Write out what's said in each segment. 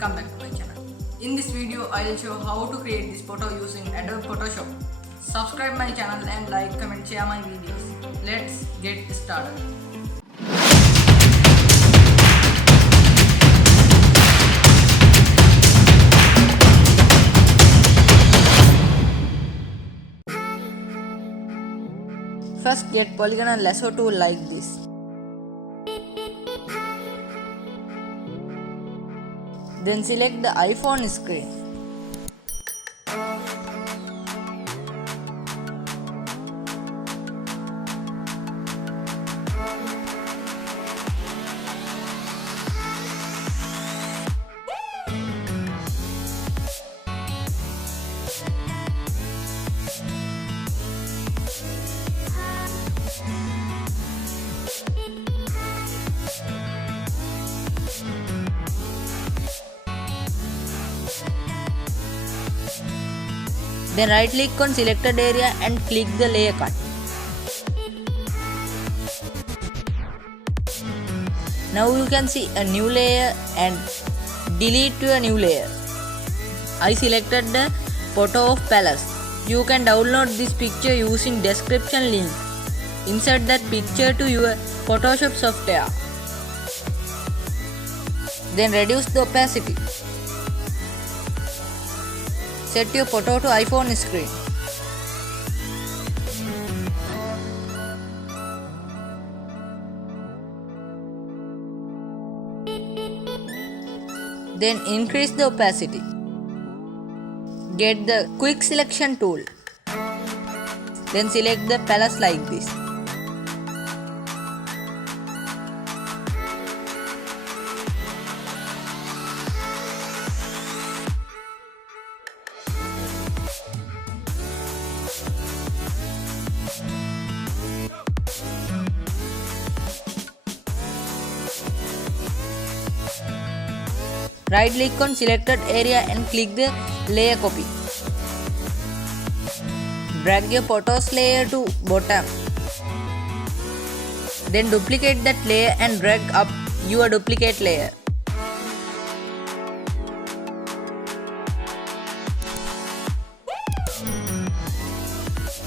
welcome back to my channel. In this video I will show how to create this photo using Adobe Photoshop. Subscribe my channel and like, comment, share my videos. Let's get started. First get polygonal lasso tool like this. Then select the iPhone screen. Then right click on selected area and click the layer cut. Now you can see a new layer and delete to a new layer. I selected the photo of palace. You can download this picture using description link. Insert that picture to your Photoshop software. Then reduce the opacity. Set your photo to iPhone screen. Then increase the opacity. Get the quick selection tool. Then select the palace like this. Right click on selected area and click the layer copy. Drag your photos layer to bottom. Then duplicate that layer and drag up your duplicate layer.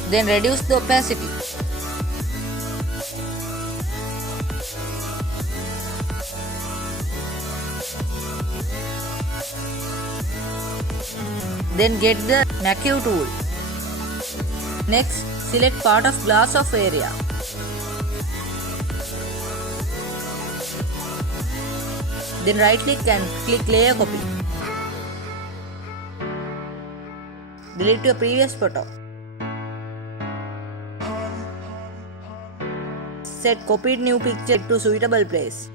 Then reduce the opacity. Then get the macro tool. Next, select part of glass of area. Then right click and click layer copy. Delete your previous photo. Set copied new picture to suitable place.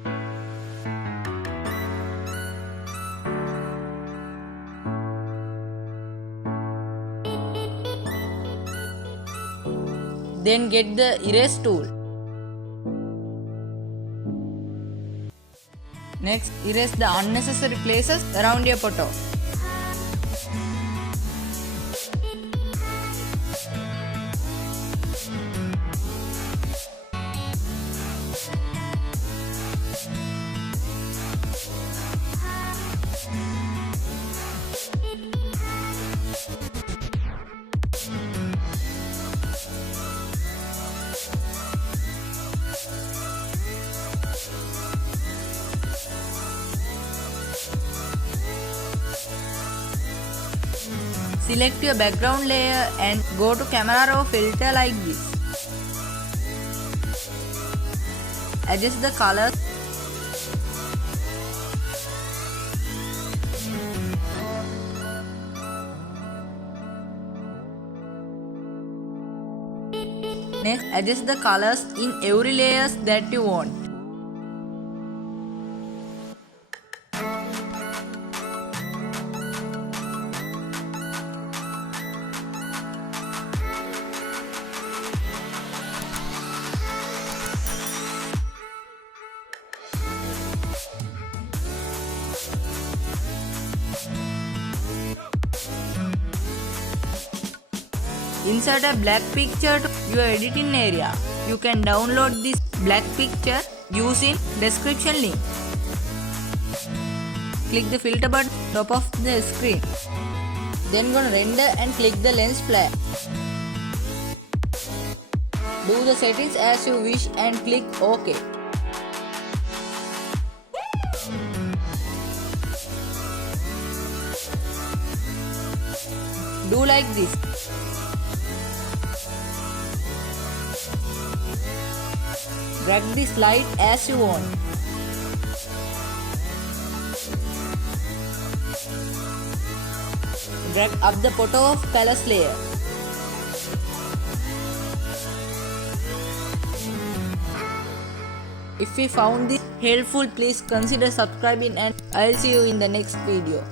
Then get the erase tool. Next, erase the unnecessary places around your photo. Select your background layer and go to camera raw filter like this. Adjust the color. Next, adjust the colors in every layers that you want. Insert a black picture to your editing area. You can download this black picture using description link. click the filter button top of the screen. Then gonna render and click the lens flare. Do the settings as you wish and click OK. Do like this. Drag this light as you want. Drag up the photo of palace layer. If you found this helpful, please consider subscribing and I'll see you in the next video.